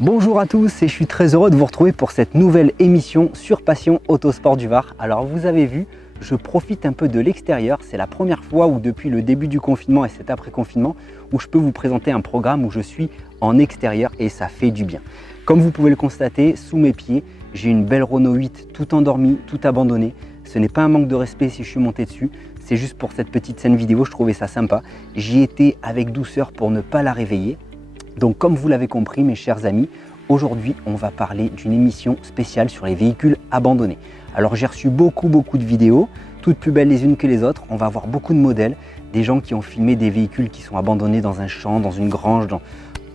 Bonjour à tous et je suis très heureux de vous retrouver pour cette nouvelle émission sur Passion Autosport du Var. Alors vous avez vu, je profite un peu de l'extérieur. C'est la première fois où depuis le début du confinement et cet après-confinement où je peux vous présenter un programme où je suis en extérieur et ça fait du bien. Comme vous pouvez le constater, sous mes pieds, j'ai une belle Renault 8 tout endormie, tout abandonnée. Ce n'est pas un manque de respect si je suis monté dessus, c'est juste pour cette petite scène vidéo, je trouvais ça sympa. J'y étais avec douceur pour ne pas la réveiller. Donc comme vous l'avez compris mes chers amis, aujourd'hui on va parler d'une émission spéciale sur les véhicules abandonnés. Alors j'ai reçu beaucoup de vidéos, toutes plus belles les unes que les autres. On va voir beaucoup de modèles, des gens qui ont filmé des véhicules qui sont abandonnés dans un champ, dans une grange,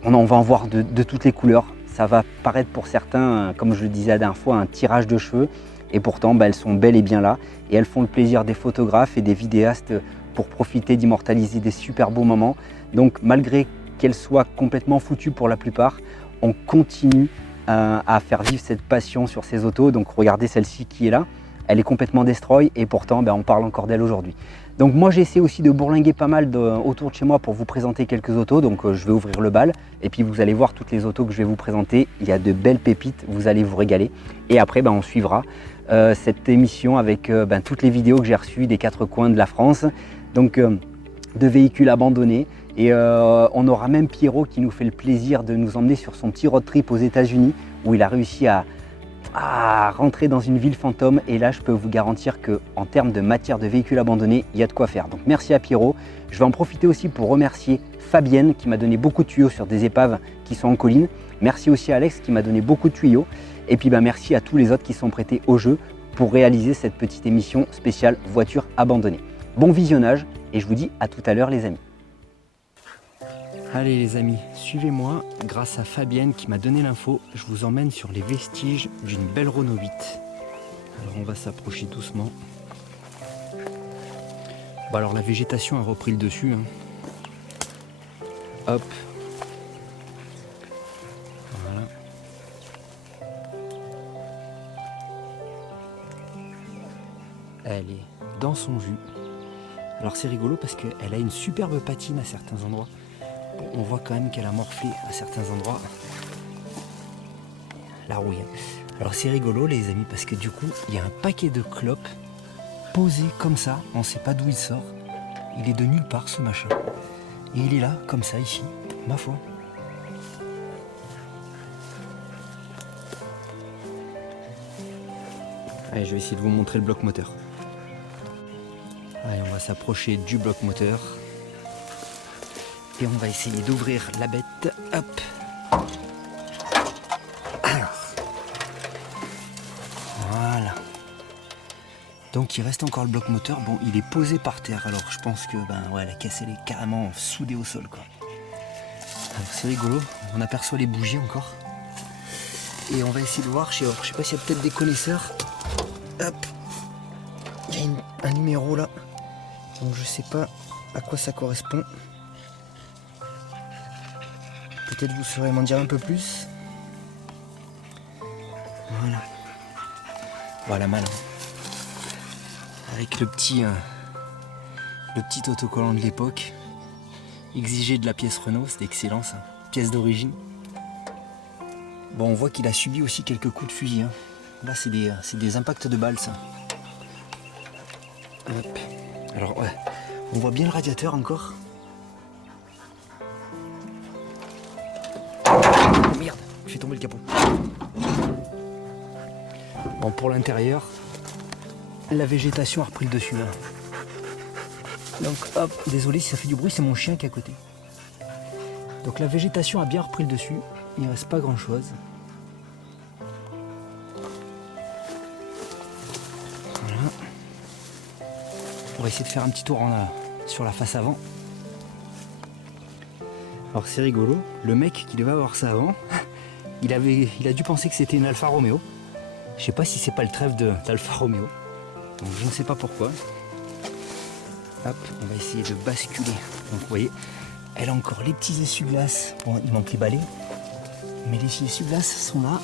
on va en voir de toutes les couleurs. Ça va paraître pour certains, comme je le disais la dernière fois, un tirage de cheveux. Et pourtant elles sont bel et bien là et elles font le plaisir des photographes et des vidéastes pour profiter d'immortaliser des super beaux moments. Donc malgré qu'elle soit complètement foutue pour la plupart, on continue à faire vivre cette passion sur ces autos. Donc regardez celle-ci qui est là, elle est complètement destroy et pourtant on parle encore d'elle aujourd'hui. Donc moi j'ai essayé aussi de bourlinguer pas mal autour de chez moi pour vous présenter quelques autos. Donc je vais ouvrir le bal et puis vous allez voir toutes les autos que je vais vous présenter. Il y a de belles pépites, vous allez vous régaler. Et après on suivra cette émission avec toutes les vidéos que j'ai reçues des quatre coins de la France. Donc de véhicules abandonnés. Et on aura même Pierrot qui nous fait le plaisir de nous emmener sur son petit road trip aux États-Unis où il a réussi à rentrer dans une ville fantôme. Et là, je peux vous garantir qu'en termes de matière de véhicules abandonnés, il y a de quoi faire. Donc merci à Pierrot. Je vais en profiter aussi pour remercier Fabienne qui m'a donné beaucoup de tuyaux sur des épaves qui sont en colline. Merci aussi à Alex qui m'a donné beaucoup de tuyaux. Et puis merci à tous les autres qui sont prêtés au jeu pour réaliser cette petite émission spéciale voiture abandonnée. Bon visionnage et je vous dis à tout à l'heure les amis. Allez les amis, suivez-moi, grâce à Fabienne qui m'a donné l'info, je vous emmène sur les vestiges d'une belle Renault 8. Alors on va s'approcher doucement. Bon alors la végétation a repris le dessus. Hop. Voilà. Elle est dans son jus. Alors c'est rigolo parce qu'elle a une superbe patine à certains endroits. On voit quand même qu'elle a morflé à certains endroits. La rouille. Alors c'est rigolo les amis parce que du coup il y a un paquet de clopes posé comme ça. On ne sait pas d'où il sort. Il est de nulle part ce machin. Et il est là comme ça ici. Ma foi. Allez, je vais essayer de vous montrer le bloc moteur. Allez, on va s'approcher du bloc moteur. Et on va essayer d'ouvrir la bête. Hop. Alors. Voilà. Donc il reste encore le bloc moteur. Bon, il est posé par terre. Alors je pense que la caisse elle est carrément soudée au sol quoi. Alors c'est rigolo. On aperçoit les bougies encore. Et on va essayer de voir. Je sais pas s'il y a peut-être des connaisseurs. Hop. Il y a un numéro là. Donc je sais pas à quoi ça correspond. Peut-être vous saurez m'en dire un peu plus. Voilà. Voilà malin. Avec le petit autocollant de l'époque. Exigé de la pièce Renault, c'était excellent ça. Pièce d'origine. Bon, on voit qu'il a subi aussi quelques coups de fusil. Là, c'est des impacts de balles ça. Hop. Alors ouais, on voit bien le radiateur encore. Merde, j'ai tombé le capot. Bon, pour l'intérieur, la végétation a repris le dessus là. Donc hop, désolé si ça fait du bruit, c'est mon chien qui est à côté. Donc la végétation a bien repris le dessus, il ne reste pas grand chose. Voilà. On va essayer de faire un petit tour sur la face avant. Alors c'est rigolo, le mec qui devait avoir ça avant, il a dû penser que c'était une Alfa Romeo. Je sais pas si c'est pas le trèfle d'Alfa Romeo. Donc je ne sais pas pourquoi. Hop, on va essayer de basculer. Donc vous voyez, elle a encore les petits essuie-glaces. Bon, il manque les balais. Mais les essuie-glaces sont là.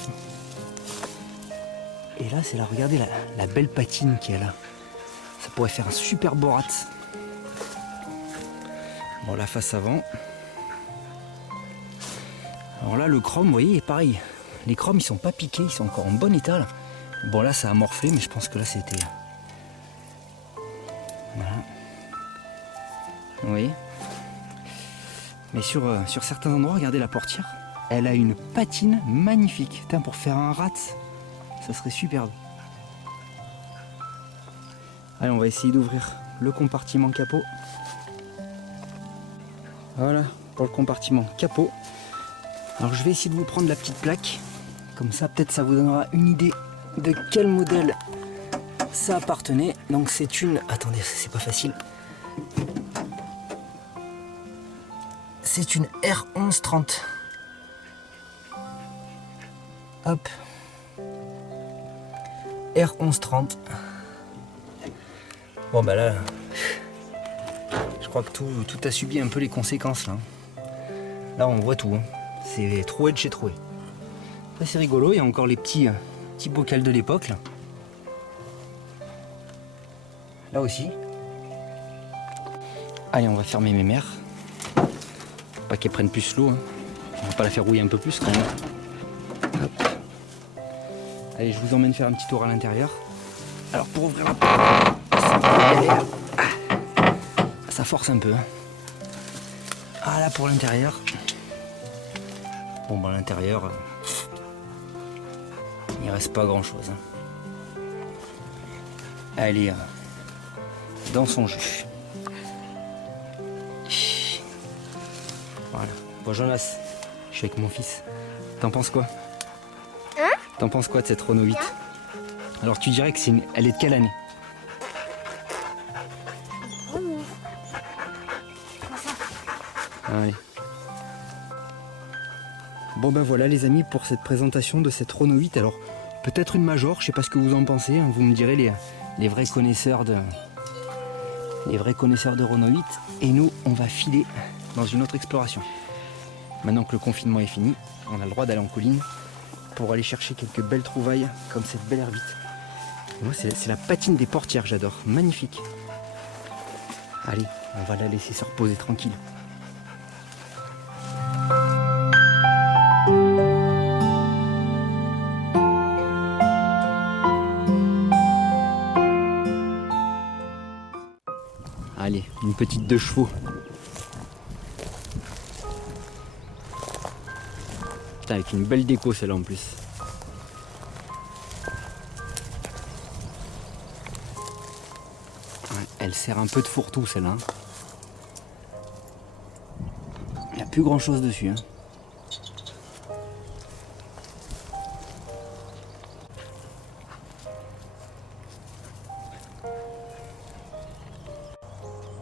Et là, c'est là, regardez la belle patine qu'il y a là. Ça pourrait faire un super Borat. Bon, la face avant. Alors là, le chrome, vous voyez, est pareil. Les chromes, ils sont pas piqués, ils sont encore en bon état là. Bon là, ça a morflé, mais je pense que là, c'était... Voilà. Vous voyez. Mais sur certains endroits, regardez la portière. Elle a une patine magnifique. Putain, pour faire un rat, ça serait superbe. Allez, on va essayer d'ouvrir le compartiment capot. Voilà, pour le compartiment capot. Alors je vais essayer de vous prendre la petite plaque. Comme ça, peut-être ça vous donnera une idée de quel modèle ça appartenait. Donc c'est une... Attendez, c'est pas facile. C'est une R1130. Hop. R1130. Bon bah là, je crois que tout a subi un peu les conséquences là. Là on voit tout. Hein. C'est troué de chez troué. Ça c'est rigolo, il y a encore les petits bocals de l'époque là. Là aussi. Allez, on va fermer mes mères. Pas qu'elles prennent plus l'eau. Hein. On va pas la faire rouiller un peu plus quand même. Hop. Allez, je vous emmène faire un petit tour à l'intérieur. Alors pour ouvrir la porte, ça force un peu. Hein. Ah là pour l'intérieur. Bon bah l'intérieur, il reste pas grand chose. Hein. Elle est dans son jus. Voilà. Bon Jonas, je suis avec mon fils. T'en penses quoi? Hein? T'en penses quoi de cette Renault 8? Alors tu dirais que elle est de quelle année? Allez. Bon ben voilà les amis pour cette présentation de cette Renault 8. Alors peut-être une Major, je sais pas ce que vous en pensez, hein. Vous me direz les vrais connaisseurs de Renault 8. Et nous on va filer dans une autre exploration. Maintenant que le confinement est fini, on a le droit d'aller en colline pour aller chercher quelques belles trouvailles comme cette belle R8. Et moi c'est la patine des portières, j'adore, magnifique. Allez, on va la laisser se reposer tranquille. Allez, une petite 2 chevaux. Putain, avec une belle déco celle-là en plus. Ouais, elle sert un peu de fourre-tout celle-là. Il n'y a plus grand chose dessus. Hein.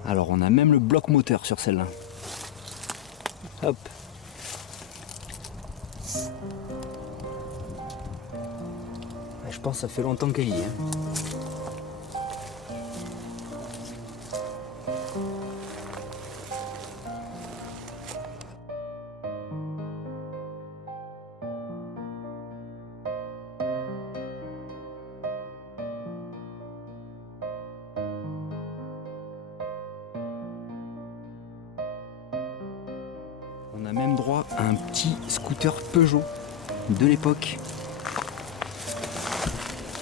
Alors on a même le bloc moteur sur celle-là. Hop. Je pense que ça fait longtemps qu'elle y est. On a même droit à un petit scooter Peugeot de l'époque.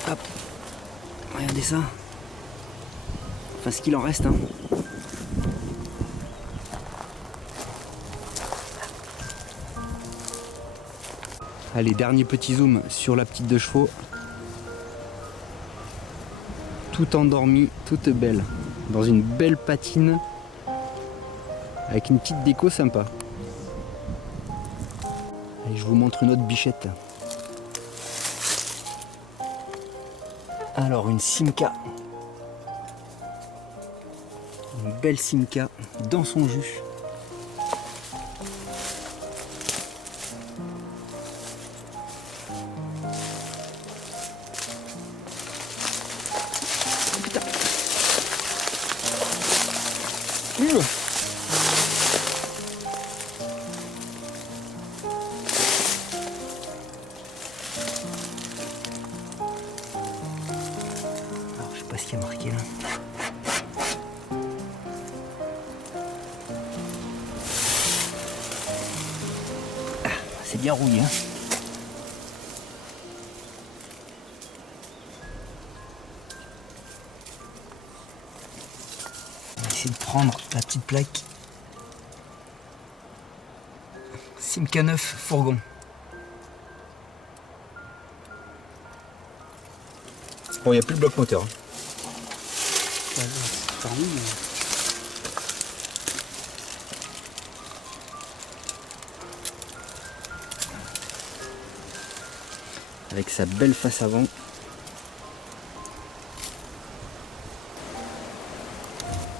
Hop, regardez ça. Enfin ce qu'il en reste. Hein. Allez, dernier petit zoom sur la petite 2 chevaux. Tout endormi, toute belle. Dans une belle patine. Avec une petite déco sympa. Allez, je vous montre une autre bichette. Alors une Simca. Une belle Simca dans son jus. Oh, putain. Alors je sais pas ce qu'il y a marqué là. bien rouillé. Hein. On va essayer de prendre la petite plaque. Simca 9 fourgon. Bon, il n'y a plus le bloc moteur. Avec sa belle face avant.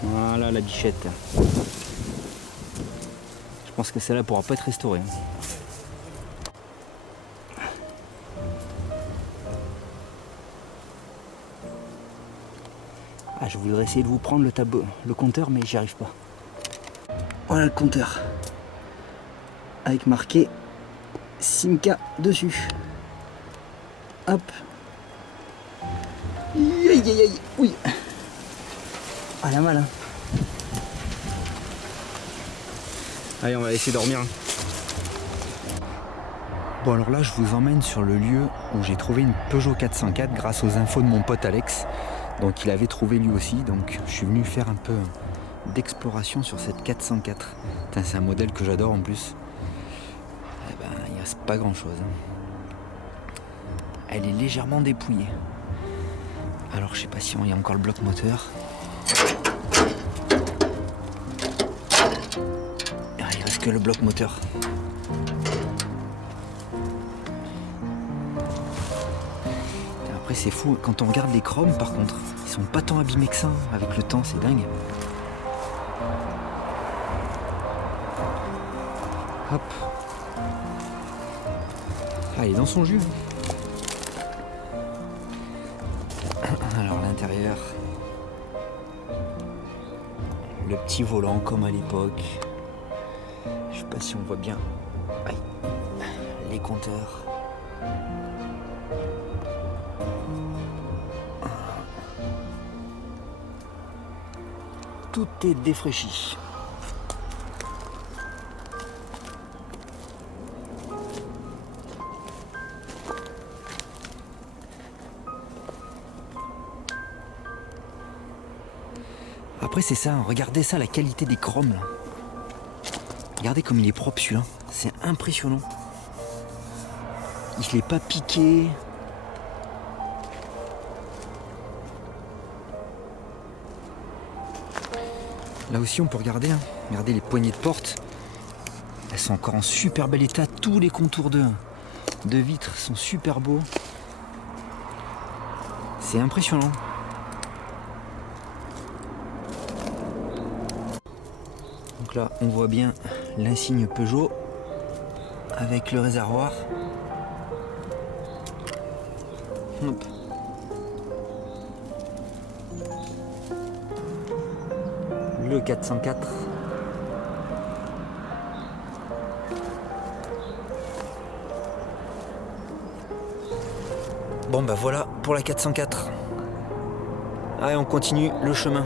Voilà la bichette. Je pense que celle-là pourra pas être restaurée. Ah, je voudrais essayer de vous prendre le compteur, mais j'y arrive pas. Voilà le compteur. Avec marqué Simca dessus. Hop. Aïe aïe aïe. Oui. Ah la mal. Hein. Allez, on va essayer de dormir. Bon, alors là, je vous emmène sur le lieu où j'ai trouvé une Peugeot 404 grâce aux infos de mon pote Alex. Donc il avait trouvé lui aussi, donc je suis venu faire un peu d'exploration sur cette 404. C'est un modèle que j'adore en plus. Eh ben, il reste pas grand chose. Elle est légèrement dépouillée. Alors je sais pas si il y a encore le bloc moteur. Ah, il reste que le bloc moteur. Après c'est fou, quand on regarde les chromes par contre, ils sont pas tant abîmés que ça, hein. Avec le temps, c'est dingue. Hop. Ah, il est dans son jus. Alors l'intérieur, le petit volant comme à l'époque. Je sais pas si on voit bien. Aïe. Les compteurs. Tout est défraîchi. Après c'est ça, regardez ça, la qualité des chromes là. Regardez comme il est propre celui-là, c'est impressionnant. Il n'est pas piqué. Là aussi on peut regarder, hein. Regardez les poignées de porte. Elles sont encore en super bel état. Tous les contours de vitres sont super beaux. C'est impressionnant. Donc là on voit bien l'insigne Peugeot avec le réservoir. Hop. Le 404. Bon bah voilà pour la 404. Allez, on continue le chemin.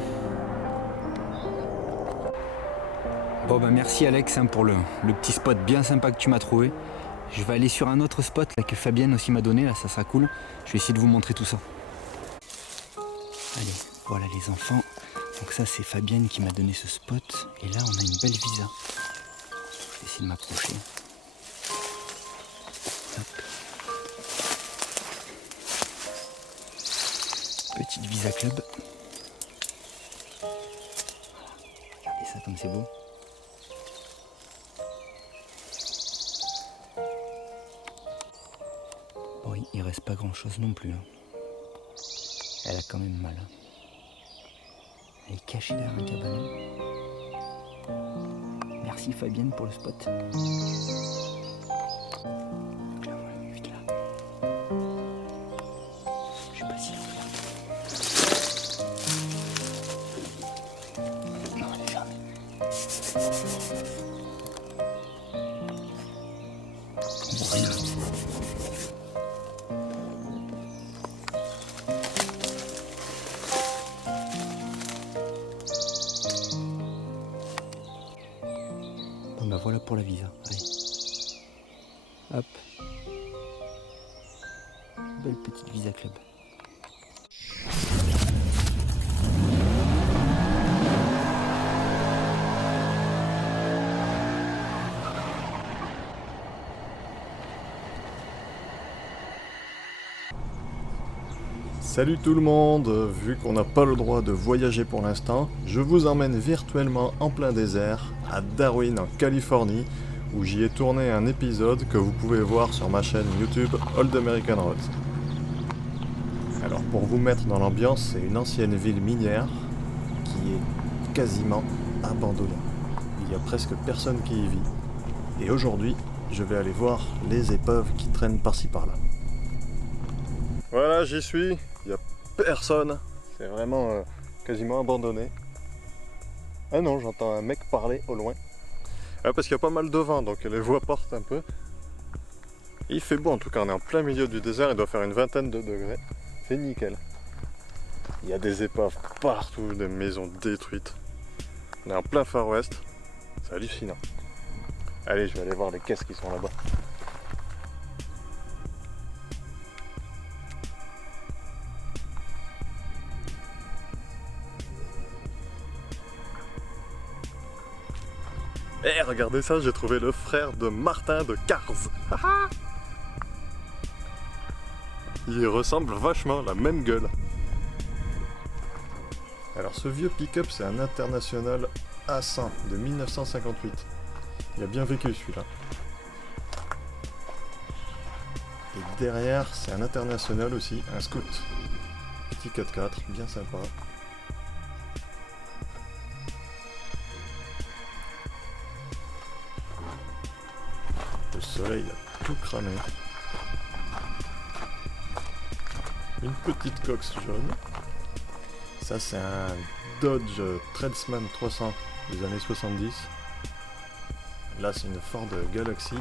Bon bah merci Alex hein, pour le petit spot bien sympa que tu m'as trouvé. Je vais aller sur un autre spot là, que Fabienne aussi m'a donné, là ça sera cool. Je vais essayer de vous montrer tout ça. Allez, voilà les enfants. Donc ça c'est Fabienne qui m'a donné ce spot. Et là on a une belle visa. Je vais essayer de m'approcher. Hop. Petite visa club. Regardez ça comme c'est beau. Bon, il reste pas grand chose non plus. Hein. Elle a quand même mal. Hein. Elle est cachée derrière un cabanon. Merci Fabienne pour le spot. Donc là, voilà, vite là. Je sais pas si on regarde. Non, elle est fermée. On voit rien. Bon bah voilà pour la visa. Allez. Hop. Belle petite Visa Club. Salut tout le monde, vu qu'on n'a pas le droit de voyager pour l'instant, je vous emmène virtuellement en plein désert, à Darwin en Californie, où j'y ai tourné un épisode que vous pouvez voir sur ma chaîne YouTube Old American Roads. Alors pour vous mettre dans l'ambiance, c'est une ancienne ville minière qui est quasiment abandonnée. Il y a presque personne qui y vit. Et aujourd'hui, je vais aller voir les épaves qui traînent par-ci par-là. Voilà, j'y suis. Il n'y a personne. C'est vraiment quasiment abandonné. Ah non, j'entends un mec parler au loin. Ah, parce qu'il y a pas mal de vent, donc les voix portent un peu. Il fait beau en tout cas, on est en plein milieu du désert, il doit faire une vingtaine de degrés. C'est nickel. Il y a des épaves partout, des maisons détruites. On est en plein Far West. C'est hallucinant. Allez, je vais aller voir les caisses qui sont là-bas. Eh, regardez ça, j'ai trouvé le frère de Martin de Cars. Il ressemble vachement, la même gueule. Alors ce vieux pick-up, c'est un International A100 de 1958. Il a bien vécu celui-là. Et derrière, c'est un International aussi, un Scout. Petit 4x4, bien sympa. Le soleil a tout cramé. Une petite Cox jaune. Ça c'est un Dodge Tradesman 300 des années 70. Là c'est une Ford Galaxy,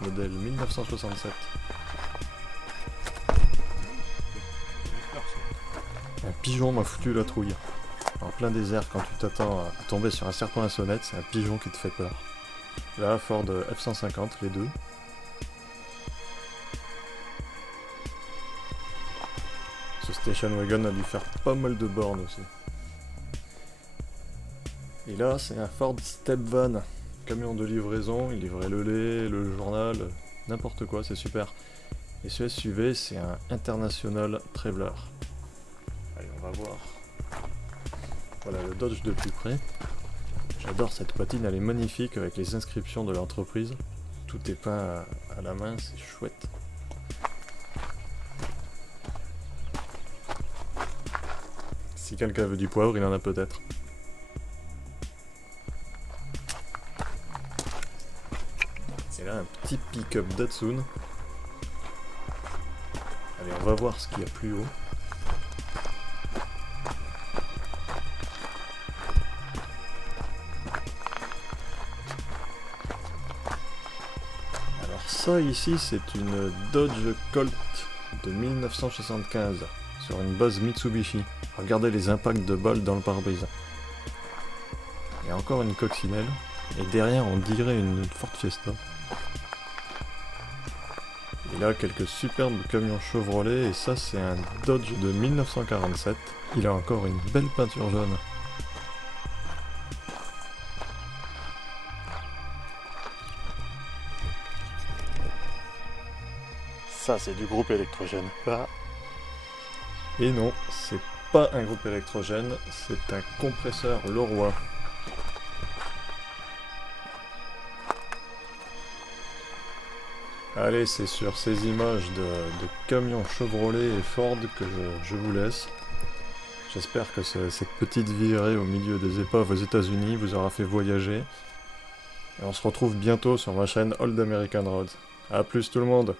modèle 1967. Un pigeon m'a foutu la trouille. En plein désert, quand tu t'attends à tomber sur un serpent à sonnette, c'est un pigeon qui te fait peur. Là, Ford F-150, les deux. Ce station wagon a dû faire pas mal de bornes aussi. Et là, c'est un Ford Step Van. Camion de livraison, il livrait le lait, le journal, n'importe quoi, c'est super. Et ce SUV, c'est un International Traveler. Allez, on va voir. Voilà le Dodge de plus près. J'adore cette patine, elle est magnifique avec les inscriptions de l'entreprise. Tout est peint à la main, c'est chouette. Si quelqu'un veut du poivre, il en a peut-être. Et là, un petit pick-up Datsun. Allez, on va voir ce qu'il y a plus haut. Ça ici c'est une Dodge Colt de 1975 sur une base Mitsubishi. Regardez les impacts de balles dans le pare-brise. Il y a encore une coccinelle et derrière on dirait une Ford Fiesta. Et là quelques superbes camions Chevrolet et ça c'est un Dodge de 1947. Il a encore une belle peinture jaune. Ça c'est du groupe électrogène. Ah. Et non, c'est pas un groupe électrogène, c'est un compresseur Leroy. Allez, c'est sur ces images de camions Chevrolet et Ford que je vous laisse. J'espère que cette petite virée au milieu des épaves aux États-Unis vous aura fait voyager. Et on se retrouve bientôt sur ma chaîne Old American Roads. A plus tout le monde!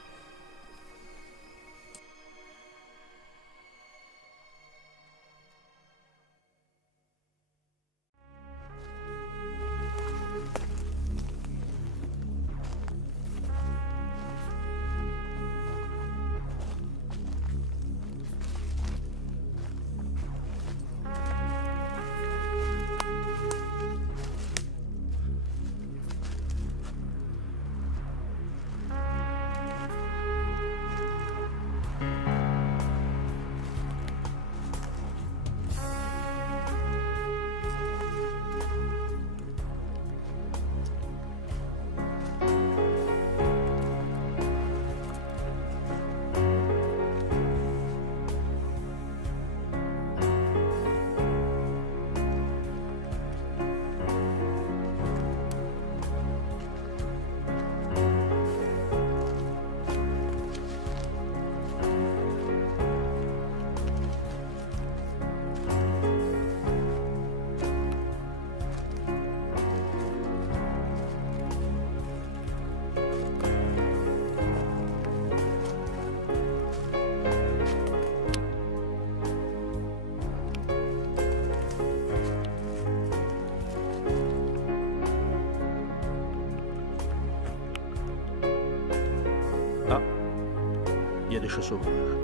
a des chats sauvages.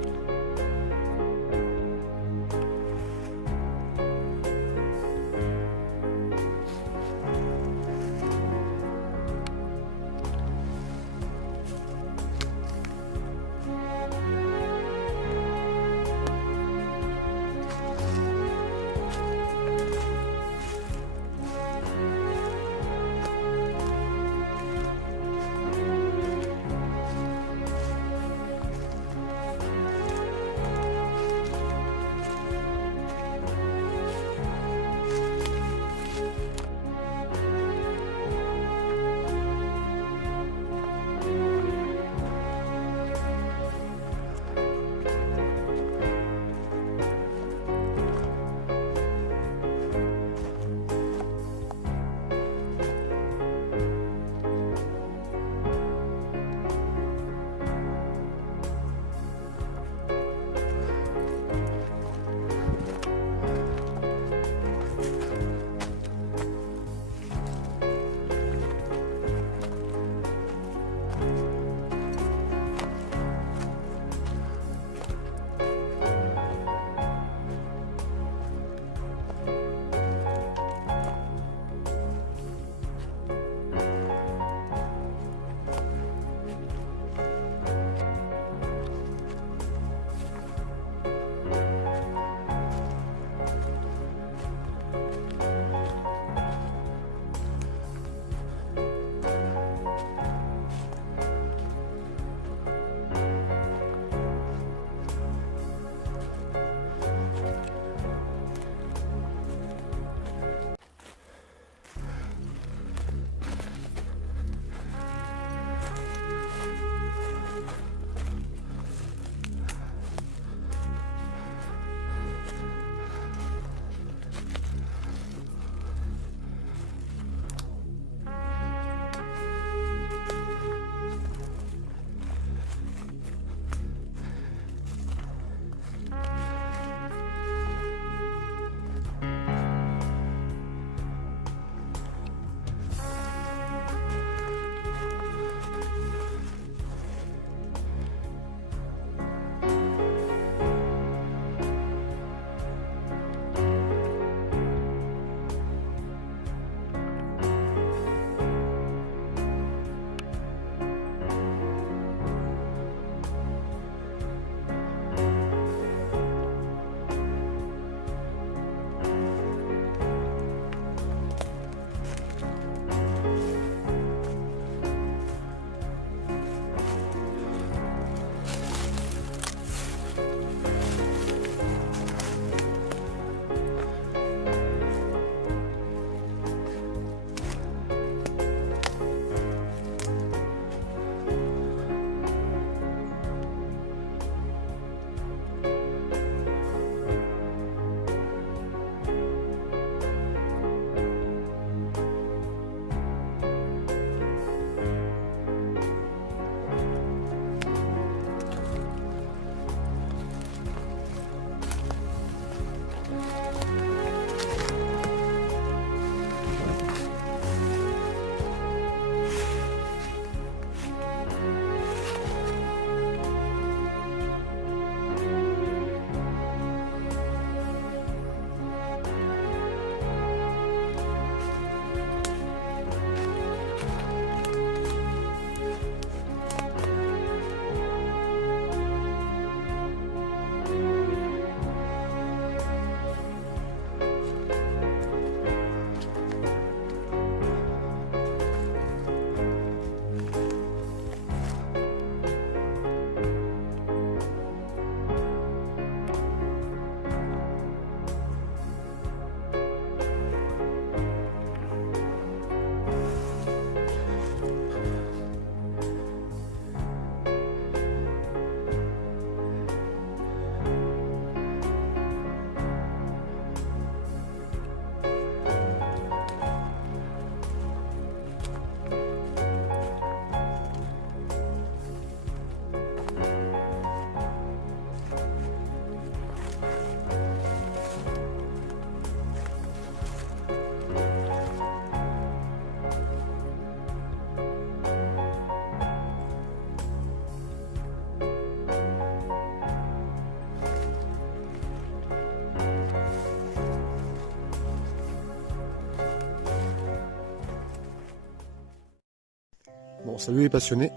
Bon, salut les passionnés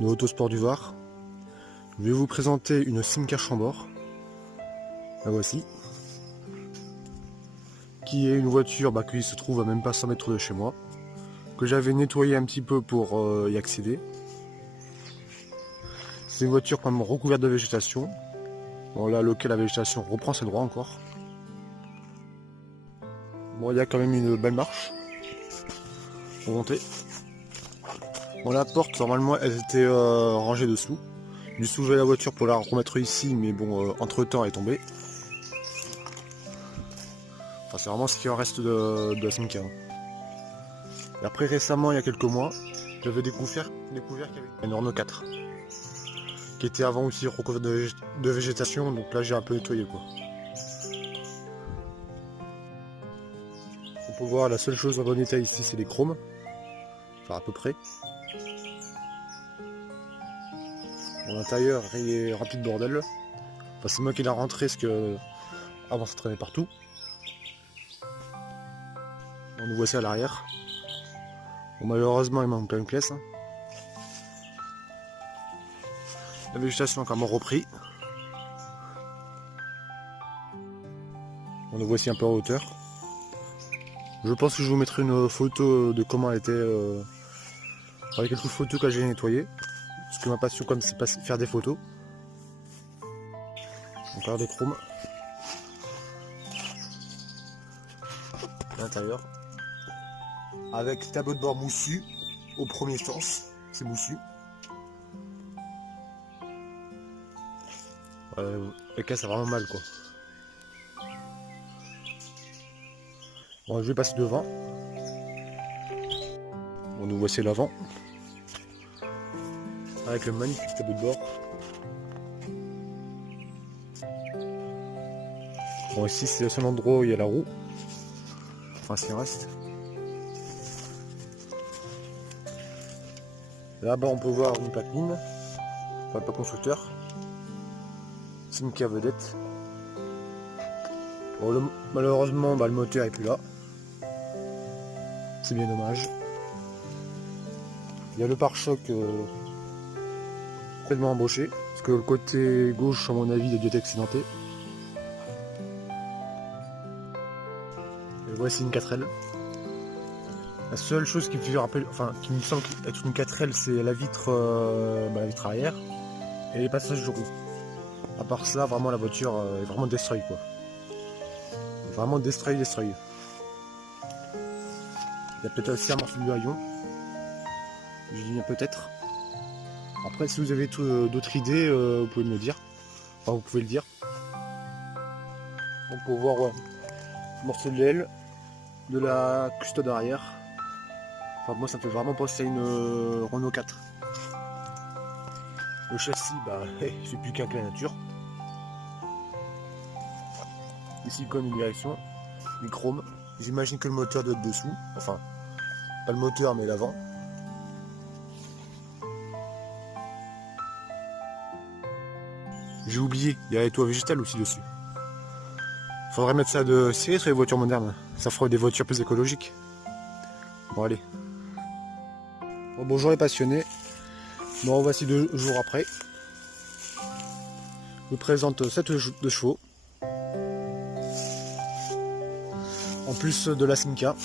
de Autosport du Var. Je vais vous présenter une Simca Chambord. La voici. Qui est une voiture qui se trouve à même pas 100 mètres de chez moi. Que j'avais nettoyé un petit peu pour y accéder. C'est une voiture quand même recouverte de végétation. Bon là, la végétation reprend ses droits encore. Bon, il y a quand même une belle marche pour monter. Bon, la porte, normalement, elle était rangée dessous. J'ai soulevé la voiture pour la remettre ici, mais bon, entre temps, elle est tombée. Enfin, c'est vraiment ce qui en reste de la Simca. Et après, récemment, il y a quelques mois, j'avais découvert qu'il y avait une Renault 4 qui était avant aussi recouverte de végétation, donc là, j'ai un peu nettoyé, quoi. On peut voir la seule chose en bon état ici, c'est les chromes. Enfin, à peu près. Bon, l'intérieur il est rempli de bordel. Enfin, c'est moi qui l'ai rentré parce que avant ça traînait partout. On nous voici à l'arrière. Bon, malheureusement il manque plein de pièces. La végétation a quand même repris. On nous voici un peu en hauteur. Je pense que je vous mettrai une photo de comment elle était avec quelques photos que j'ai nettoyées. Parce que ma passion comme c'est faire des photos. Encore des chromes. À l'intérieur. Avec tableau de bord moussu. Au premier sens. C'est moussu. Le cas c'est vraiment mal quoi. Bon, je vais passer devant. Bon, nous voici l'avant. Avec le magnifique tableau de bord. Bon, ici c'est le seul endroit où il y a la roue. Enfin, s'il reste. Là-bas, on peut voir une plaque mine. Enfin, pas constructeur. Simca vedette. Bon, malheureusement, le moteur est plus là. C'est bien dommage. Il y a le pare-choc complètement embauché. Parce que le côté gauche, à mon avis, il a dû être accidenté. Et voici une 4L. La seule chose qui me fait rappeler, enfin qui me semble être une 4L, c'est la vitre arrière et les passages de roue. À part ça, vraiment la voiture est vraiment destroy quoi. Vraiment destroy. Il y a peut-être aussi un morceau de haillon. Je dis bien peut-être. Après, si vous avez d'autres idées, vous pouvez me le dire. Enfin, vous pouvez le dire. On peut voir le morceau de l'aile, de la custode arrière. Enfin, moi, ça me fait vraiment penser à une Renault 4. Le châssis, il fait plus qu'un que la nature. Ici, comme une direction, les chromes. J'imagine que le moteur doit être dessous. Enfin, pas le moteur, mais l'avant. J'ai oublié, il y a les toits végétales aussi dessus. Faudrait mettre ça de série sur les voitures modernes. Ça ferait des voitures plus écologiques. Bon, allez. Bon, bonjour les passionnés. Bon, voici 2 jours après. Je vous présente 7 de chevaux. En plus de la Simca.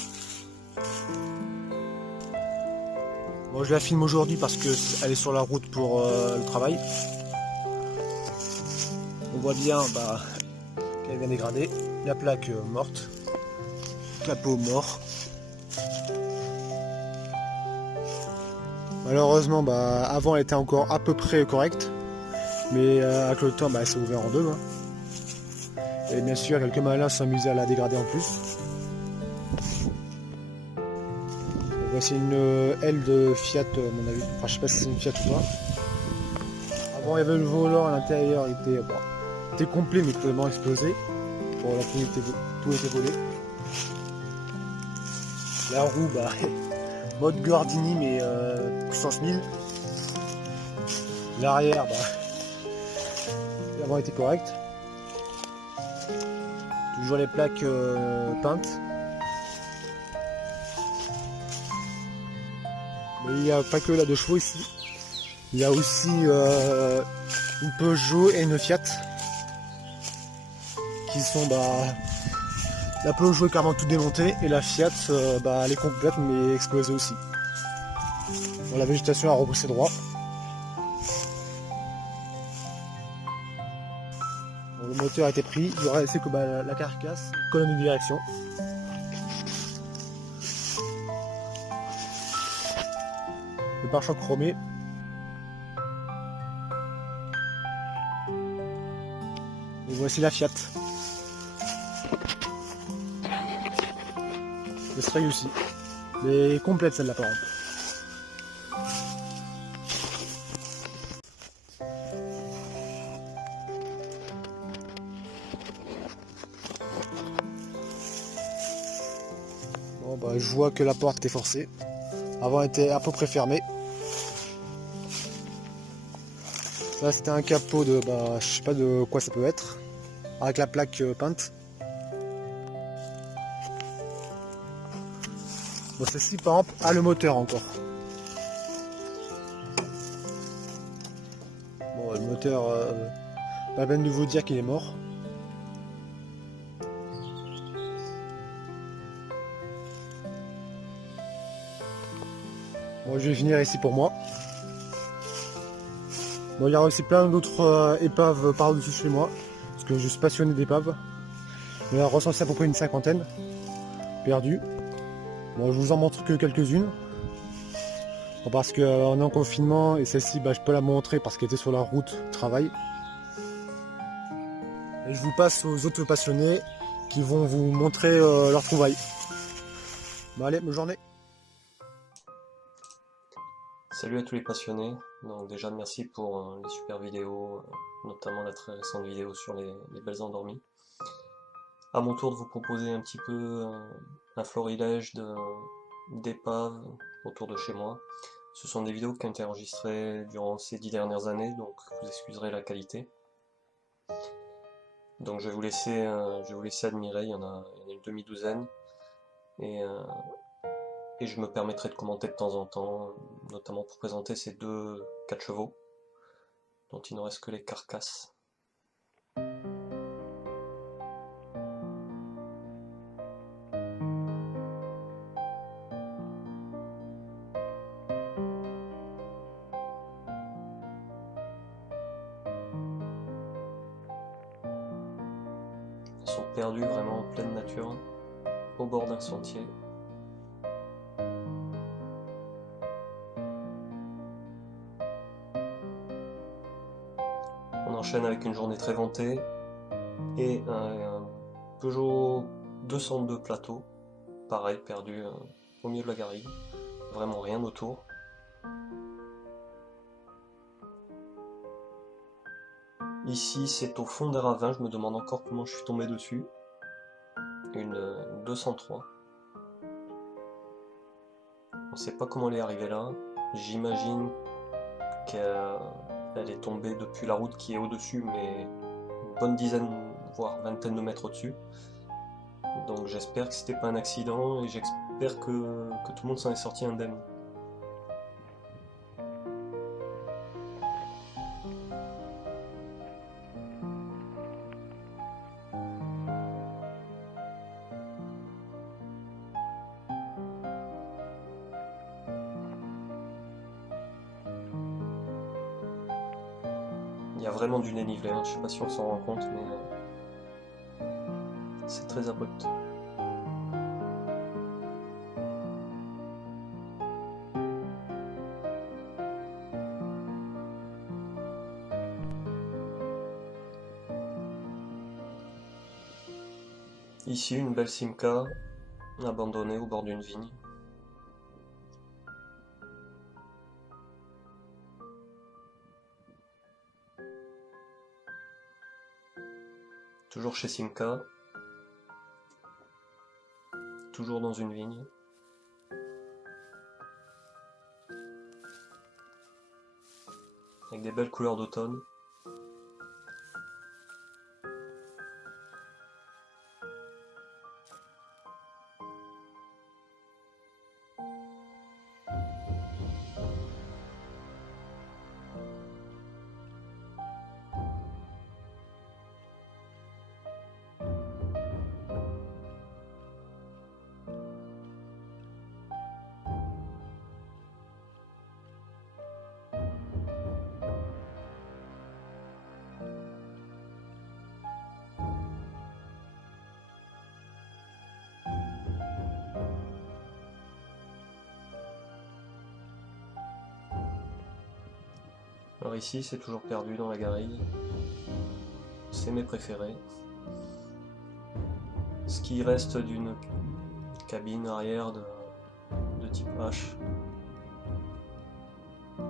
Bon, je la filme aujourd'hui parce qu'elle est sur la route pour le travail. On voit bien qu'elle vient dégrader. La plaque morte. Capot mort. Malheureusement, avant elle était encore à peu près correcte. Mais avec le temps, elle s'est ouverte en deux. Et bien sûr, quelques malins s'amusaient à la dégrader en plus. Voici une aile de Fiat, à mon avis. Enfin, je sais pas si c'est une Fiat ou pas. Avant, il y avait le volant à l'intérieur, il était complet, mais totalement explosé. Pour la tout était volé. La roue, mode Gordini, mais puissance 1000. L'arrière, l'avant était correct. Toujours les plaques peintes. Et il n'y a pas que la 2 chevaux ici. Il y a aussi une Peugeot et une Fiat qui sont la Peugeot est carrément tout démontée et la Fiat elle est complète mais explosée aussi. Bon, la végétation a repoussé droit. Bon, le moteur a été pris, il aurait resté que la carcasse, colonne de direction. Le pare-choc chromé. Et voici la Fiat. Le serait aussi. Mais complète celle-là par exemple. Bon je vois que la porte est forcée. Avant elle était à peu près fermée. Là c'était un capot de je sais pas de quoi ça peut être. Avec la plaque peinte. Bon, celle-ci par exemple a le moteur encore. Bon le moteur, pas la peine de vous dire qu'il est mort. Bon, je vais finir ici pour moi. Bon, il y aura aussi plein d'autres épaves par-dessus chez moi, parce que je suis passionné d'épaves. Il y a recensé à peu près une 50aine perdues. Bon, je vous en montre que quelques-unes. Bon, parce qu'on est en confinement et celle-ci, je peux la montrer parce qu'elle était sur la route travail. Et je vous passe aux autres passionnés qui vont vous montrer leur trouvaille. Bon, allez, bonne journée. Salut à tous les passionnés, donc déjà merci pour les super vidéos, notamment la très récente vidéo sur les belles endormies. À mon tour de vous proposer un petit peu un florilège d'épaves autour de chez moi. Ce sont des vidéos qui ont été enregistrées durant ces 10 dernières années, donc vous excuserez la qualité. Donc je vais vous laisser admirer, il y en a une demi-douzaine. Et je me permettrai de commenter de temps en temps, notamment pour présenter ces 4 chevaux, dont il ne reste que les carcasses. Elles sont perdues vraiment en pleine nature, au bord d'un sentier. On enchaîne avec une journée très ventée et un Peugeot 202 plateau, pareil, perdu au milieu de la garrigue, vraiment rien autour. Ici c'est au fond des ravins, je me demande encore comment je suis tombé dessus, une 203. On ne sait pas comment elle est arrivée là, j'imagine qu'elle est tombée depuis la route qui est au-dessus, mais une bonne dizaine, voire vingtaine de mètres au-dessus. Donc j'espère que c'était pas un accident et j'espère que tout le monde s'en est sorti indemne. Il y a vraiment du dénivelé, hein. Je sais pas si on s'en rend compte, mais c'est très abrupt. Ici, une belle Simca abandonnée au bord d'une vigne. Toujours chez Simca, toujours dans une vigne. Avec des belles couleurs d'automne. Alors ici c'est toujours perdu dans la garrigue. C'est mes préférés. Ce qui reste d'une cabine arrière de type H. On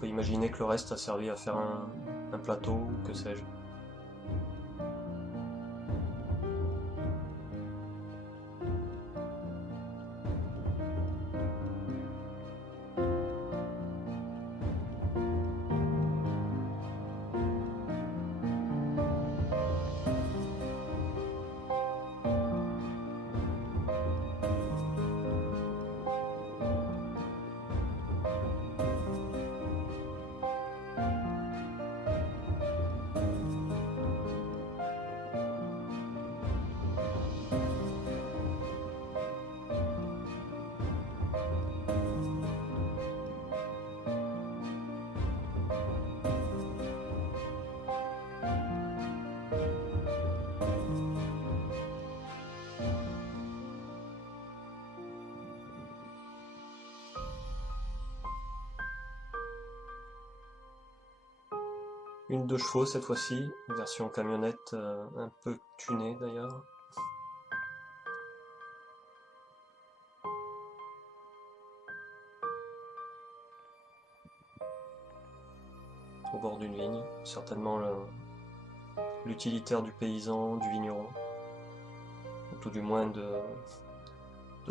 peut imaginer que le reste a servi à faire un plateau, que sais-je. Une 2 chevaux cette fois-ci, version camionnette un peu tunée d'ailleurs. Au bord d'une vigne, certainement l'utilitaire du paysan, du vigneron, ou tout du moins de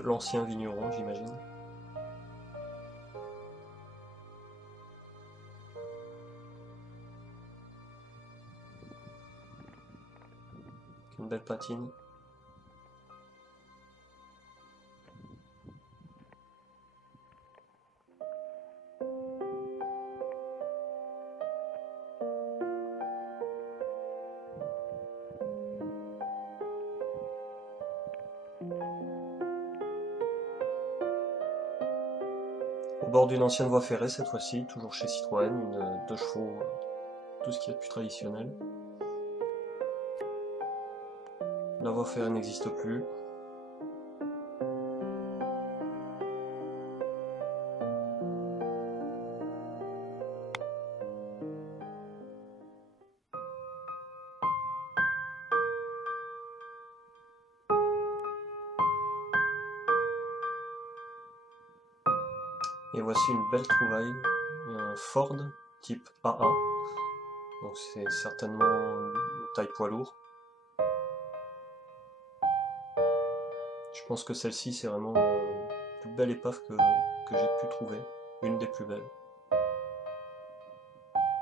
l'ancien vigneron, j'imagine. Une belle patine. Au bord d'une ancienne voie ferrée cette fois-ci, toujours chez Citroën, une 2 chevaux, tout ce qui est de plus traditionnel. La voie ferrée n'existe plus. Et voici une belle trouvaille, un Ford type AA. Donc c'est certainement une taille poids lourd. Je pense que celle-ci c'est vraiment la plus belle épave que j'ai pu trouver, une des plus belles.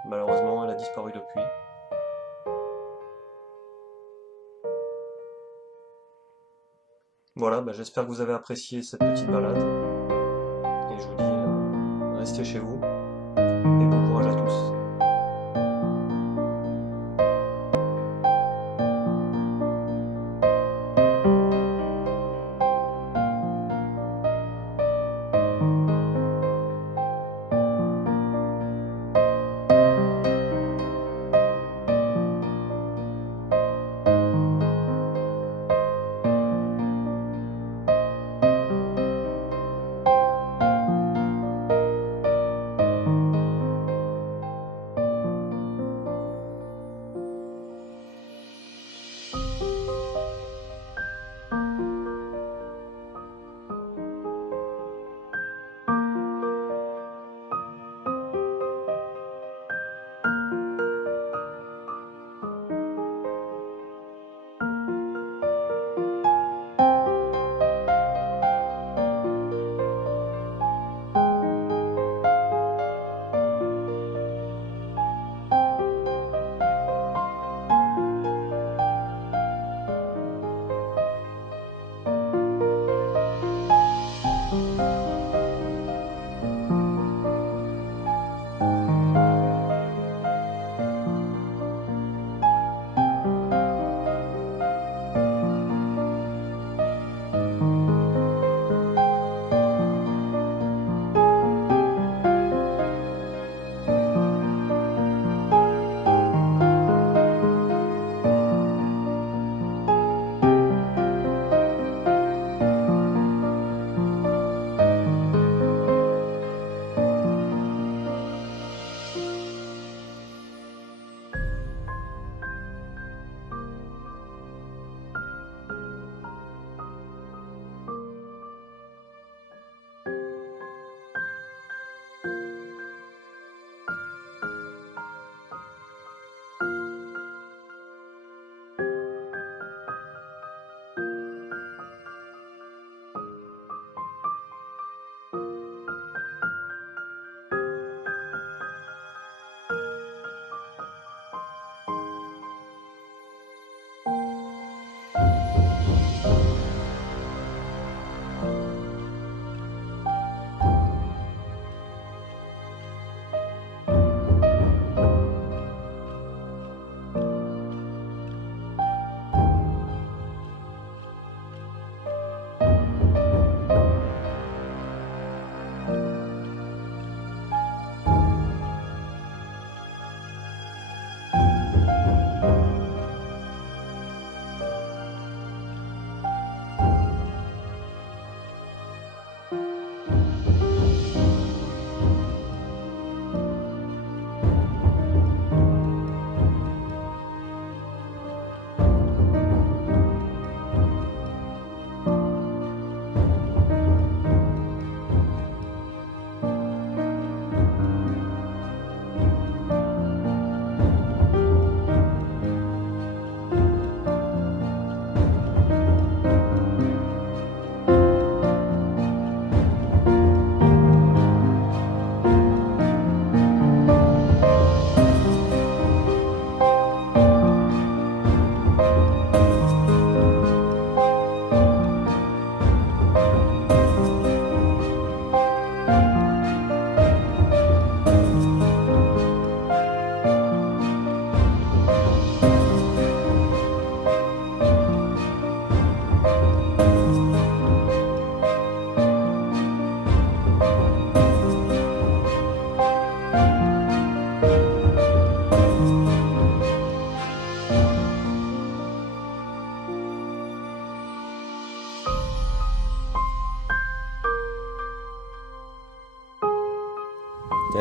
Malheureusement elle a disparu depuis. Voilà, j'espère que vous avez apprécié cette petite balade. Et je vous dis, restez chez vous et bon courage à tous.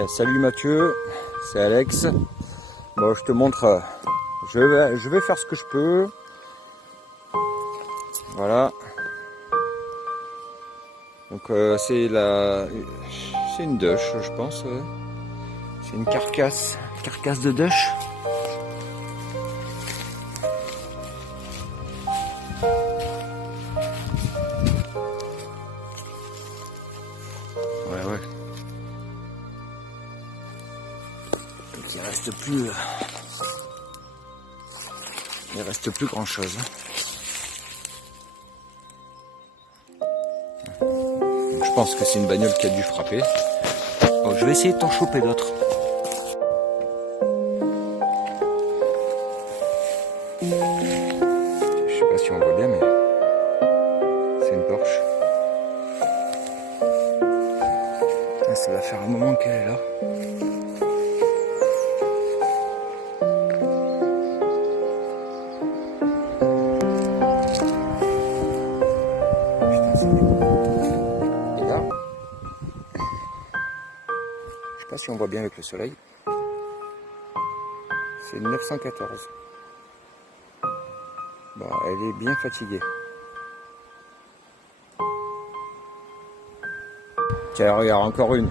Salut Mathieu, c'est Alex. Bon, je te montre, je vais faire ce que je peux. Voilà. Donc c'est une dush, je pense. Ouais. C'est une carcasse de dush. Ouais. Donc il reste plus grand chose. Je pense que c'est une bagnole qui a dû frapper. Bon, je vais essayer de t'en choper d'autres. Je sais pas si on voit bien, mais c'est une Porsche. Ça va faire un moment qu'elle est là. Putain, c'est dégoûtant. Et là, je sais pas si on voit bien avec le soleil. C'est une 914. Bon, elle est bien fatiguée. Tiens, regarde, encore une.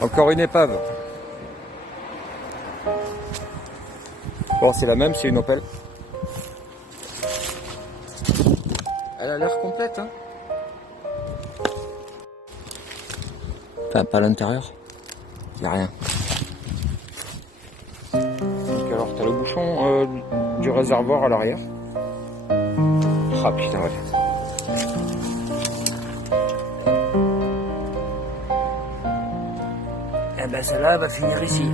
Encore une épave. Bon, c'est la même, c'est une Opel. Elle a l'air complète, hein. Enfin, pas à l'intérieur. Il n'y a rien. Donc alors, t'as le bouchon du réservoir à l'arrière. Ah putain, ouais. Eh ben celle-là va finir ici.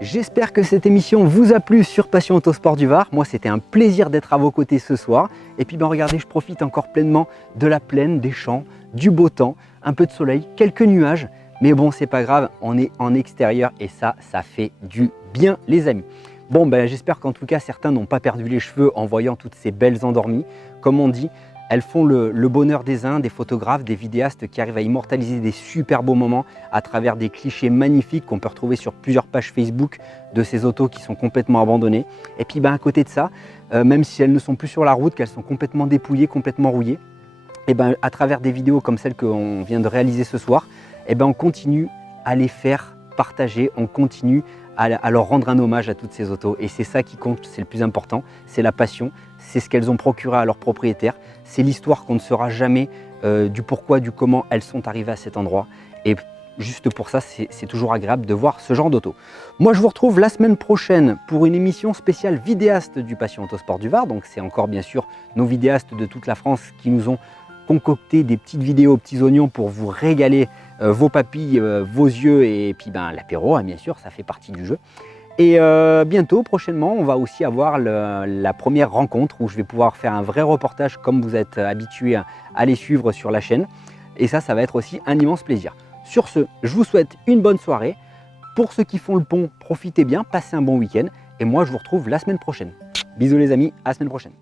J'espère que cette émission vous a plu sur Passion Autosport du Var. Moi, c'était un plaisir d'être à vos côtés ce soir. Et puis, regardez, je profite encore pleinement de la plaine, des champs, du beau temps, un peu de soleil, quelques nuages. Mais bon, c'est pas grave, on est en extérieur et ça fait du bien, les amis. Bon, j'espère qu'en tout cas, certains n'ont pas perdu les cheveux en voyant toutes ces belles endormies. Comme on dit, elles font le bonheur des uns, des photographes, des vidéastes qui arrivent à immortaliser des super beaux moments à travers des clichés magnifiques qu'on peut retrouver sur plusieurs pages Facebook de ces autos qui sont complètement abandonnées. Et puis à côté de ça, même si elles ne sont plus sur la route, qu'elles sont complètement dépouillées, complètement rouillées, et à travers des vidéos comme celle qu'on vient de réaliser ce soir, on continue à les faire partager, on continue à leur rendre un hommage à toutes ces autos. Et c'est ça qui compte, c'est le plus important, c'est la passion, c'est ce qu'elles ont procuré à leurs propriétaires, c'est l'histoire qu'on ne saura jamais du pourquoi, du comment elles sont arrivées à cet endroit. Et juste pour ça, c'est toujours agréable de voir ce genre d'auto. Moi, je vous retrouve la semaine prochaine pour une émission spéciale vidéaste du Passion Autosport du Var. Donc c'est encore bien sûr nos vidéastes de toute la France qui nous ont concocté des petites vidéos aux petits oignons pour vous régaler vos papilles, vos yeux et puis l'apéro, hein, bien sûr, ça fait partie du jeu. Et bientôt, prochainement, on va aussi avoir la première rencontre où je vais pouvoir faire un vrai reportage comme vous êtes habitués à les suivre sur la chaîne. Et ça va être aussi un immense plaisir. Sur ce, je vous souhaite une bonne soirée. Pour ceux qui font le pont, profitez bien, passez un bon week-end. Et moi, je vous retrouve la semaine prochaine. Bisous les amis, à la semaine prochaine.